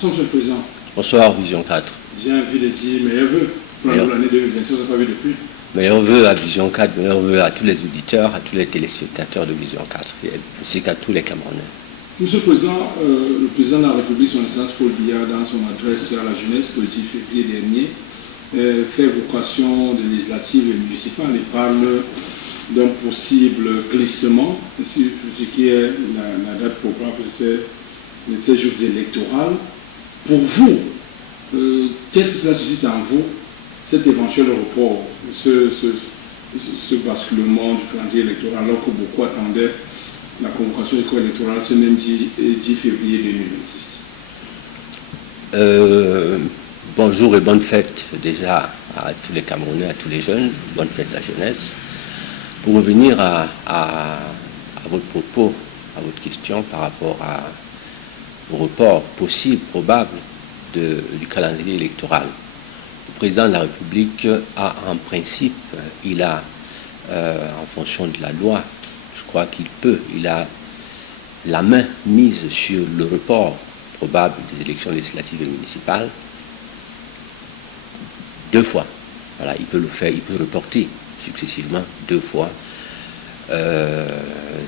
Bonsoir, Monsieur le Président. Bonsoir, Vision 4. J'ai envie de dire meilleurs vœux pour l'année 2025, on n'a pas vu depuis. Meilleurs vœux à Vision 4, meilleurs vœux à tous les auditeurs, à tous les téléspectateurs de Vision 4, ainsi qu'à tous les Camerounais. Monsieur le Président, le Président de la République, son Excellence Paul Biya, dans son adresse à la jeunesse le 10 février dernier, fait vocation de législative et municipale. Il parle d'un possible glissement, ce qui est la date probable de ces jours électoraux. Pour vous, qu'est-ce que cela suscite en vous, cet éventuel report, ce basculement du calendrier électoral, alors que beaucoup attendaient la convocation du corps électoral ce même 10 février 2026? Bonjour et bonne fête déjà à tous les Camerounais, à tous les jeunes, bonne fête de la jeunesse. Pour revenir à votre propos, à votre question par rapport au report possible, probable du calendrier électoral. Le président de la République a en principe, il a, en fonction de la loi, je crois il a la main mise sur le report probable des élections législatives et municipales 2 fois. Voilà, il peut le faire, il peut reporter successivement 2 fois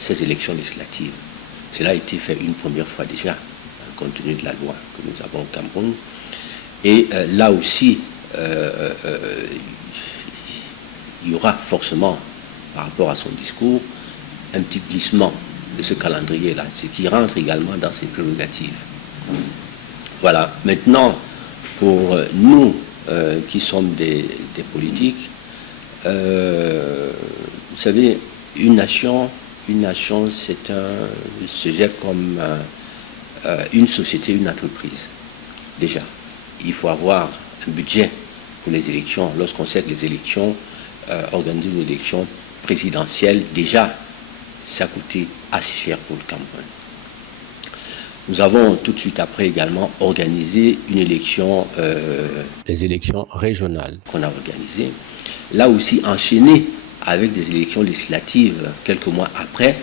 ces élections législatives. Cela a été fait une première fois déjà, compte tenu de la loi que nous avons au Cameroun. Et là aussi, il y aura forcément, par rapport à son discours, un petit glissement de ce calendrier-là, ce qui rentre également dans ses prérogatives. Voilà. Maintenant, pour nous qui sommes des politiques, vous savez, une nation, se gère comme une société, une entreprise. Déjà, il faut avoir un budget pour les élections. Lorsqu'on sait que les élections, organiser une élection présidentielle, déjà, ça a coûté assez cher pour le Cameroun. Nous avons tout de suite après également organisé une élection, les élections régionales qu'on a organisées. Là aussi, enchaîné avec des élections législatives quelques mois après,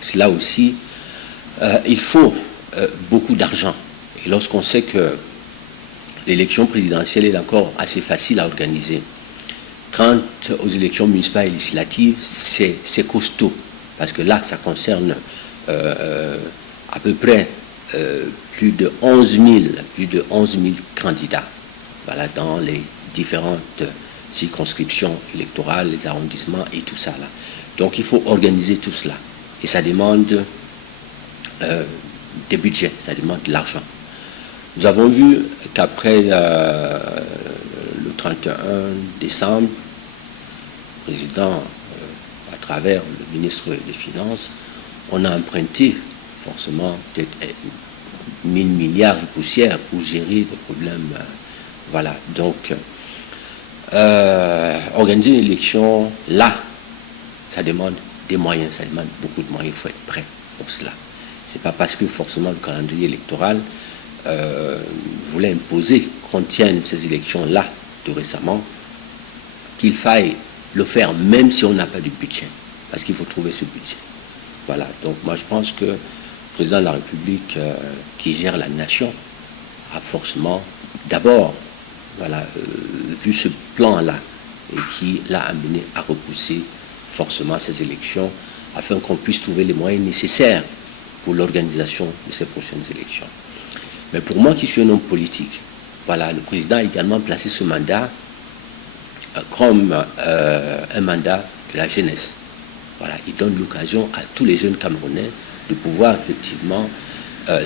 cela aussi, il faut beaucoup d'argent. Et lorsqu'on sait que l'élection présidentielle est encore assez facile à organiser, quant aux élections municipales et législatives, c'est costaud. Parce que là, ça concerne à peu près plus de 11 000 candidats, voilà, dans les différentes circonscriptions électorales, les arrondissements et tout ça là. Donc il faut organiser tout cela. Et ça demande des budgets, ça demande de l'argent. Nous avons vu qu'après le 31 décembre, le président, à travers le ministre des Finances, on a emprunté forcément peut-être 1000 milliards et poussière pour gérer des problèmes. Voilà. Donc, organiser une élection, là, ça demande des moyens, ça demande beaucoup de moyens, il faut être prêt pour cela. Ce n'est pas parce que forcément le calendrier électoral voulait imposer qu'on tienne ces élections-là tout récemment, qu'il faille le faire même si on n'a pas de budget, parce qu'il faut trouver ce budget. Voilà, donc moi je pense que le président de la République qui gère la nation a forcément d'abord vu ce plan-là et qui l'a amené à repousser forcément ces élections afin qu'on puisse trouver les moyens nécessaires pour l'organisation de ces prochaines élections. Mais pour moi qui suis un homme politique, voilà, le président a également placé ce mandat comme un mandat de la jeunesse. Voilà, il donne l'occasion à tous les jeunes Camerounais de pouvoir effectivement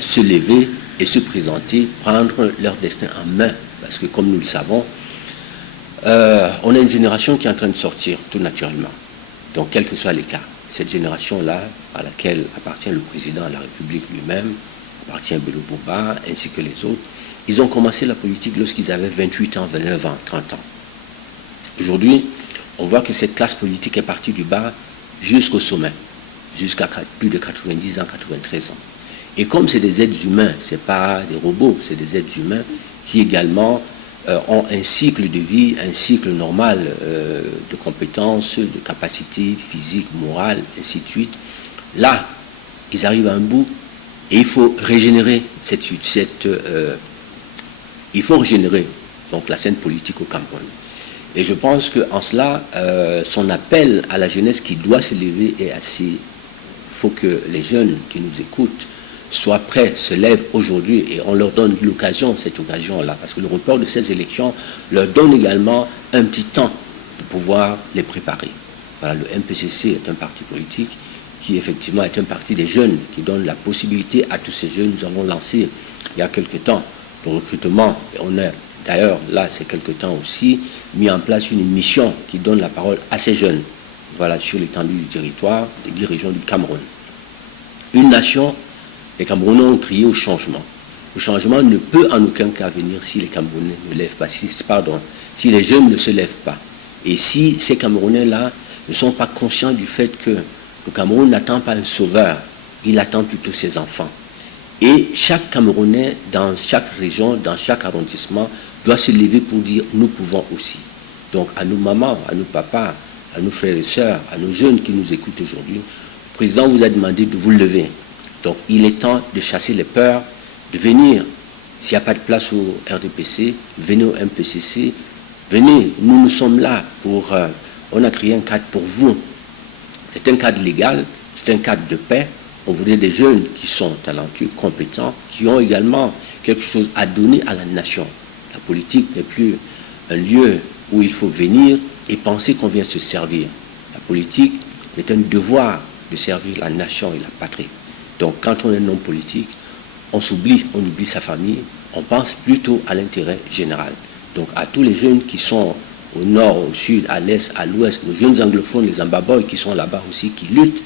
se lever et se présenter, prendre leur destin en main. Parce que comme nous le savons, on a une génération qui est en train de sortir tout naturellement. Donc quel que soit les cas, cette génération-là à laquelle appartient le président de la République lui-même, appartient Bello Bouba, ainsi que les autres, ils ont commencé la politique lorsqu'ils avaient 28 ans, 29 ans, 30 ans. Aujourd'hui, on voit que cette classe politique est partie du bas jusqu'au sommet, jusqu'à plus de 90 ans, 93 ans. Et comme c'est des êtres humains, ce n'est pas des robots, c'est des êtres humains qui également ont un cycle de vie, un cycle normal de compétences, de capacités physiques, morales, ainsi de suite. Là, ils arrivent à un bout et il faut régénérer cette il faut régénérer donc, la scène politique au Cameroun. Et je pense qu'en cela, son appel à la jeunesse qui doit se lever est assez... Il faut que les jeunes qui nous écoutent soient prêts, se lèvent aujourd'hui et on leur donne cette occasion-là. Parce que le report de ces élections leur donne également un petit temps de pouvoir les préparer. Voilà, le MPCC est un parti politique qui effectivement est un parti des jeunes qui donne la possibilité à tous ces jeunes. Nous avons lancé il y a quelque temps le recrutement et on a d'ailleurs là c'est quelque temps aussi mis en place une mission qui donne la parole à ces jeunes, voilà, sur l'étendue du territoire des 10 régions du Cameroun. Une nation, les Camerounais ont crié au changement. Le changement ne peut en aucun cas venir si les Camerounais ne lèvent pas, si les jeunes ne se lèvent pas. Et si ces Camerounais-là ne sont pas conscients du fait que le Cameroun n'attend pas un sauveur, il attend plutôt ses enfants. Et chaque Camerounais, dans chaque région, dans chaque arrondissement, doit se lever pour dire « nous pouvons aussi ». Donc à nos mamans, à nos papas, à nos frères et sœurs, à nos jeunes qui nous écoutent aujourd'hui, le président vous a demandé de vous lever. Donc il est temps de chasser les peurs, de venir. S'il n'y a pas de place au RDPC, venez au MPCC, venez, nous sommes là pour... on a créé un cadre pour vous. C'est un cadre légal, c'est un cadre de paix. On voudrait des jeunes qui sont talentueux, compétents, qui ont également quelque chose à donner à la nation. La politique n'est plus un lieu où il faut venir et penser qu'on vient se servir. La politique est un devoir de servir la nation et la patrie. Donc quand on est un homme politique, on s'oublie, on oublie sa famille, on pense plutôt à l'intérêt général. Donc à tous les jeunes qui sont au nord, au sud, à l'est, à l'ouest, nos jeunes anglophones, les Ambaboy qui sont là-bas aussi, qui luttent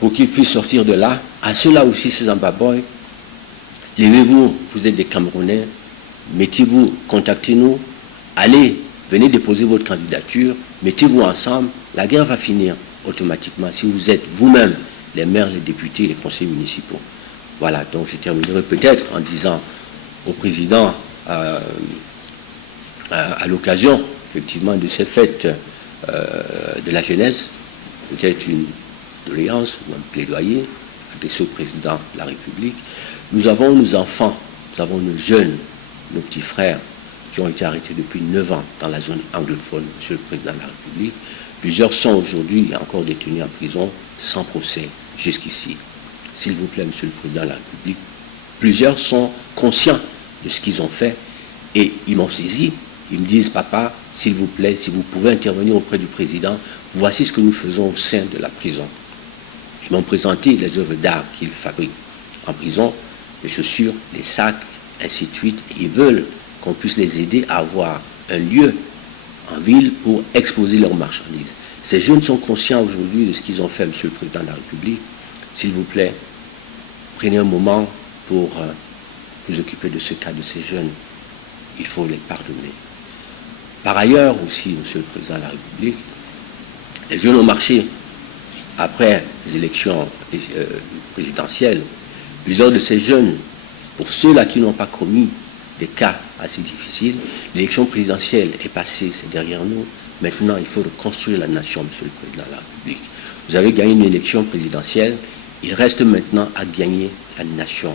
pour qu'ils puissent sortir de là. À ceux-là aussi, ces Ambaboy, levez-vous, vous êtes des Camerounais, mettez-vous, contactez-nous, allez, venez déposer votre candidature, mettez-vous ensemble, la guerre va finir automatiquement si vous êtes vous-même les maires, les députés, les conseillers municipaux. Voilà, donc je terminerai peut-être en disant au président, à l'occasion, effectivement, de ces fêtes de la jeunesse, peut-être une doléance ou un plaidoyer adressé au président de la République. Nous avons nos enfants, nous avons nos jeunes, nos petits frères qui ont été arrêtés depuis 9 ans dans la zone anglophone, Monsieur le Président de la République. Plusieurs sont aujourd'hui encore détenus en prison sans procès jusqu'ici. S'il vous plaît, Monsieur le Président de la République, plusieurs sont conscients de ce qu'ils ont fait et ils m'ont saisi. Ils me disent, papa, s'il vous plaît, si vous pouvez intervenir auprès du président, voici ce que nous faisons au sein de la prison. Ils m'ont présenté les œuvres d'art qu'ils fabriquent en prison, les chaussures, les sacs, ainsi de suite. Ils veulent qu'on puisse les aider à avoir un lieu en ville pour exposer leurs marchandises. Ces jeunes sont conscients aujourd'hui de ce qu'ils ont fait, Monsieur le Président de la République. S'il vous plaît, prenez un moment pour vous occuper de ce cas de ces jeunes. Il faut les pardonner. Par ailleurs aussi, Monsieur le Président de la République, les jeunes ont marché après les élections présidentielles. Plusieurs de ces jeunes, pour ceux-là qui n'ont pas commis des cas assez difficiles, l'élection présidentielle est passée, c'est derrière nous. Maintenant, il faut reconstruire la nation, Monsieur le Président de la République. Vous avez gagné une élection présidentielle, il reste maintenant à gagner la nation,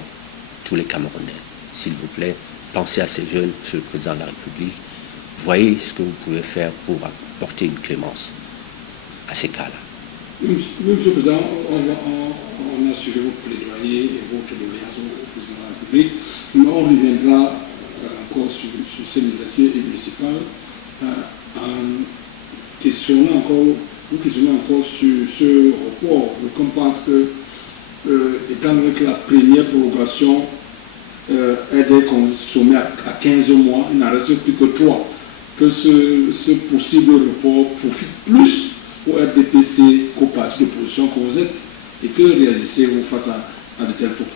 tous les Camerounais. S'il vous plaît, pensez à ces jeunes, Monsieur le Président de la République. Voyez ce que vous pouvez faire pour apporter une clémence à ces cas-là. Oui, Monsieur le Président, on a suivi votre plaidoyer et votre doléance au Président de la République. Mais on reviendra encore sur ces législatives municipales en questionnant encore sur ce report. Donc on pense que, étant donné que la première prorogation est d'être consommée à 15 mois, il n'en reste plus que 3, que ce possible report profite plus au RDPC qu'au parti d'opposition que vous êtes, et que réagissez-vous face à de tels propos?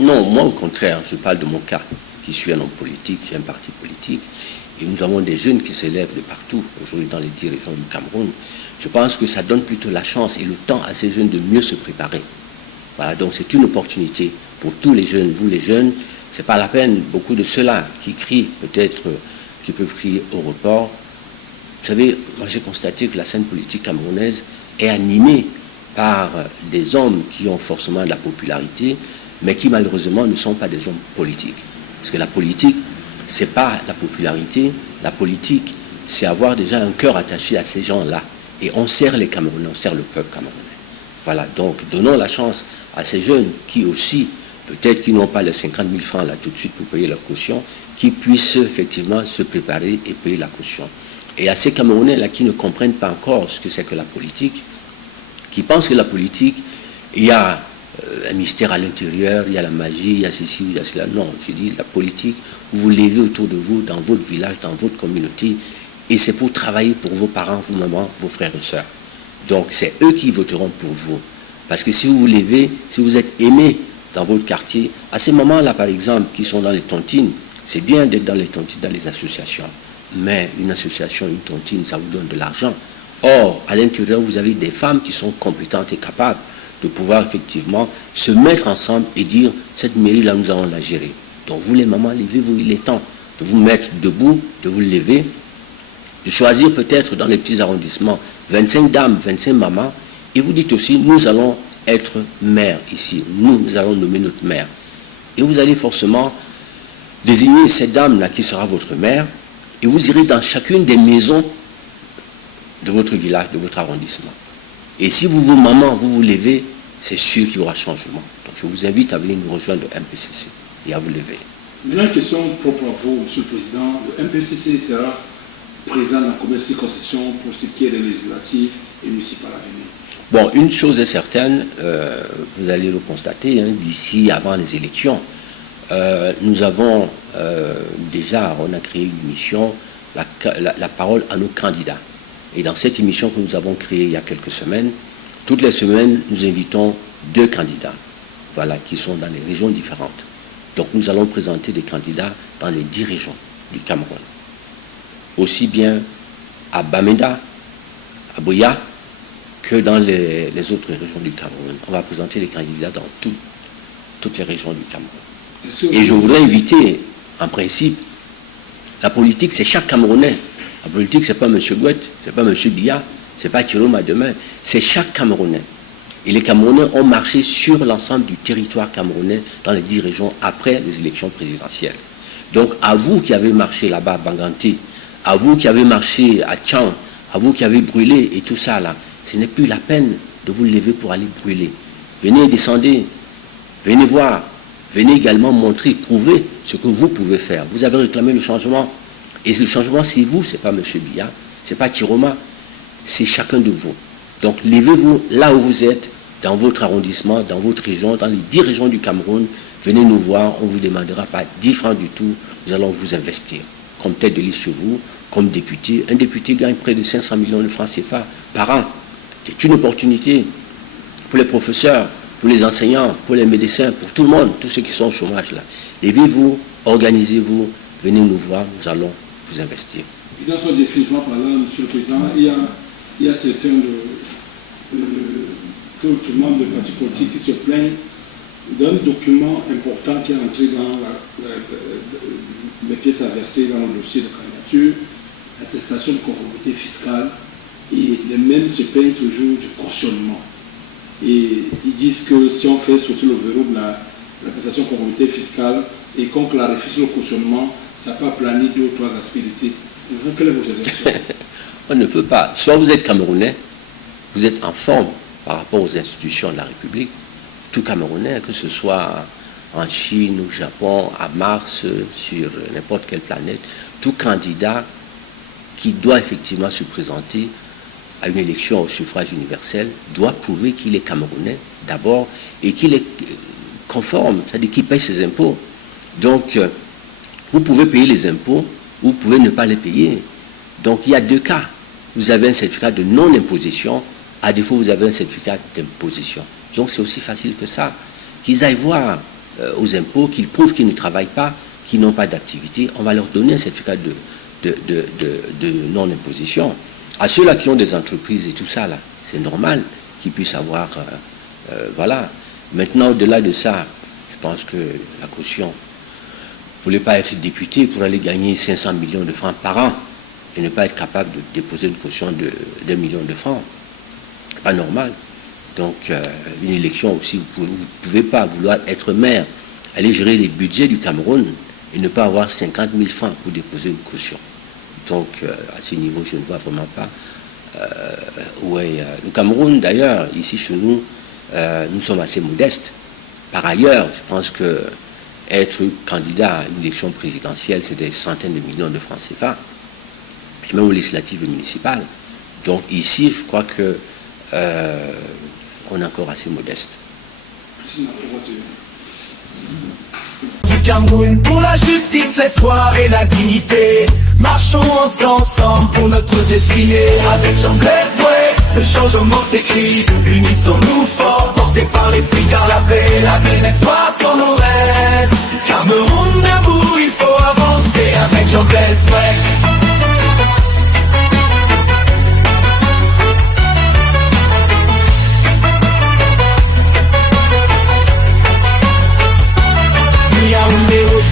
Non, moi au contraire, je parle de mon cas, qui suis un homme politique, j'ai un parti politique, et nous avons des jeunes qui s'élèvent de partout, aujourd'hui dans les 10 régions du Cameroun. Je pense que ça donne plutôt la chance et le temps à ces jeunes de mieux se préparer. Voilà, donc c'est une opportunité pour tous les jeunes. Vous les jeunes, c'est pas la peine, beaucoup de ceux-là qui crient, peut-être, qui peuvent crier au report. Vous savez, moi j'ai constaté que la scène politique camerounaise est animée par des hommes qui ont forcément de la popularité, mais qui malheureusement ne sont pas des hommes politiques. Parce que la politique, c'est pas la popularité, la politique, c'est avoir déjà un cœur attaché à ces gens-là. Et on sert les Camerounais, on sert le peuple camerounais. Voilà, donc donnons la chance à ces jeunes qui aussi, peut-être qu'ils n'ont pas les 50 000 francs là tout de suite pour payer leur caution, qui puissent effectivement se préparer et payer la caution. Et à ces Camerounais là qui ne comprennent pas encore ce que c'est que la politique, qui pensent que la politique, il y a un mystère à l'intérieur, il y a la magie, il y a ceci, il y a cela. Non, je dis la politique, vous vous levez autour de vous, dans votre village, dans votre communauté, et c'est pour travailler pour vos parents, vos mamans, vos frères et sœurs. Donc c'est eux qui voteront pour vous. Parce que si vous vous levez, si vous êtes aimé dans votre quartier, à ces moments-là, par exemple, qui sont dans les tontines, c'est bien d'être dans les tontines, dans les associations. Mais une association, une tontine, ça vous donne de l'argent. Or, à l'intérieur, vous avez des femmes qui sont compétentes et capables de pouvoir effectivement se mettre ensemble et dire, cette mairie-là, nous allons la gérer. Donc vous les mamans, levez-vous, il est temps de vous mettre debout, de vous lever, de choisir peut-être dans les petits arrondissements 25 dames, 25 mamans, et vous dites aussi, nous allons être maire ici, nous allons nommer notre maire. Et vous allez forcément désigner cette dame-là qui sera votre mère, et vous irez dans chacune des maisons de votre village, de votre arrondissement. Et si vous, vos mamans, vous vous levez, c'est sûr qu'il y aura changement. Donc je vous invite à venir nous rejoindre au MPCC et à vous lever. Maintenant, une question propre à vous, Monsieur le Président. Le MPCC sera présent dans combien de circonscriptions pour ce qui est des législatives et municipales à venir? Bon, une chose est certaine, vous allez le constater, hein, d'ici avant les élections, nous avons déjà, on a créé une émission, la parole à nos candidats. Et dans cette émission que nous avons créée il y a quelques semaines, toutes les semaines, nous invitons 2 candidats, voilà, qui sont dans les régions différentes. Donc nous allons présenter des candidats dans les 10 régions du Cameroun. Aussi bien à Bamenda, à Boya, que dans les autres régions du Cameroun. On va présenter les candidats dans toutes les régions du Cameroun. Et je voudrais inviter, en principe, la politique, c'est chaque Camerounais. La politique, ce n'est pas M. Gouet, ce n'est pas M. Biya, ce n'est pas Thieroma demain, c'est chaque Camerounais. Et les Camerounais ont marché sur l'ensemble du territoire camerounais dans les 10 régions après les élections présidentielles. Donc, à vous qui avez marché là-bas à Banganté, à vous qui avez marché à Tchang, à vous qui avez brûlé et tout ça là, ce n'est plus la peine de vous lever pour aller brûler. Venez, descendez, venez voir, venez également montrer, prouver ce que vous pouvez faire. Vous avez réclamé le changement. Et le changement, c'est vous, ce n'est pas M. Biya, ce n'est pas Thieroma, c'est chacun de vous. Donc, levez-vous là où vous êtes, dans votre arrondissement, dans votre région, dans les 10 régions du Cameroun. Venez nous voir, on ne vous demandera pas 10 francs du tout, nous allons vous investir. Comme tête de liste chez vous, comme député. Un député gagne près de 500 millions de francs CFA par an. C'est une opportunité pour les professeurs, pour les enseignants, pour les médecins, pour tout le monde, tous ceux qui sont au chômage là. Levez-vous, organisez-vous, venez nous voir, nous allons vous investir. Et dans son définitivement par là, Monsieur le Président, il y a certains d'autres membres de partis politiques qui se plaignent d'un document important qui est entré dans les pièces à verser dans le dossier de candidature, l'attestation de conformité fiscale, et les mêmes se plaignent toujours du cautionnement. Et ils disent que si on fait sauter le verrou de l'attestation de conformité fiscale et qu'on clarifie le cautionnement, ça peut aplanir 2 ou 3 aspérités. Vous, quelle est votre réaction? On ne peut pas. Soit vous êtes Camerounais, vous êtes en forme par rapport aux institutions de la République, tout Camerounais, que ce soit en Chine, au Japon, à Mars, sur n'importe quelle planète, tout candidat qui doit effectivement se présenter à une élection au suffrage universel doit prouver qu'il est Camerounais d'abord et qu'il est conforme, c'est-à-dire qu'il paye ses impôts. Donc, vous pouvez payer les impôts, vous pouvez ne pas les payer. Donc, il y a 2 cas. Vous avez un certificat de non-imposition, à défaut, vous avez un certificat d'imposition. Donc, c'est aussi facile que ça. Qu'ils aillent voir aux impôts, qu'ils prouvent qu'ils ne travaillent pas, qu'ils n'ont pas d'activité. On va leur donner un certificat de non-imposition. À ceux-là qui ont des entreprises et tout ça, là, c'est normal qu'ils puissent avoir... voilà. Maintenant, au-delà de ça, je pense que la caution... Vous ne voulez pas être député pour aller gagner 500 millions de francs par an et ne pas être capable de déposer une caution de 1 million de francs. Pas normal. Donc, une élection aussi, vous ne pouvez pas vouloir être maire, aller gérer les budgets du Cameroun et ne pas avoir 50 000 francs pour déposer une caution. Donc, à ce niveau, je ne vois vraiment pas où est le Cameroun. D'ailleurs, ici chez nous, nous sommes assez modestes. Par ailleurs, je pense que être candidat à une élection présidentielle, c'est des centaines de millions de francs CFA, et même aux législatives et municipales. Donc ici, je crois que on est encore assez modeste. Du Cameroun pour la justice, l'espoir et la dignité. Marchons ensemble pour notre destinée. Avec Jean-Blaise Bouet, le changement s'écrit. Unissons-nous forts, portés par l'esprit, car la paix, l'espoir sont nos rêves. Cameroun debout, il faut avancer avec Jean-Blaise Bouet.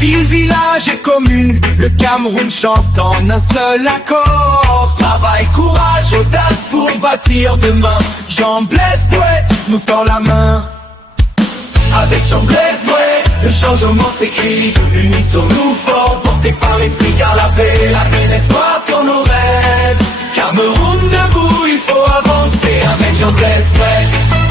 Ville, village et commune, le Cameroun chante en un seul accord. Travail, courage, audace pour bâtir demain. Jean-Blaise Bouet nous tend la main. Avec Jean-Blaise Bouet, le changement s'écrit. Unissons-nous forts, portés par l'esprit, car la paix, l'espoir sont nos rêves. Cameroun debout, il faut avancer avec Jean-Blaise Bouet.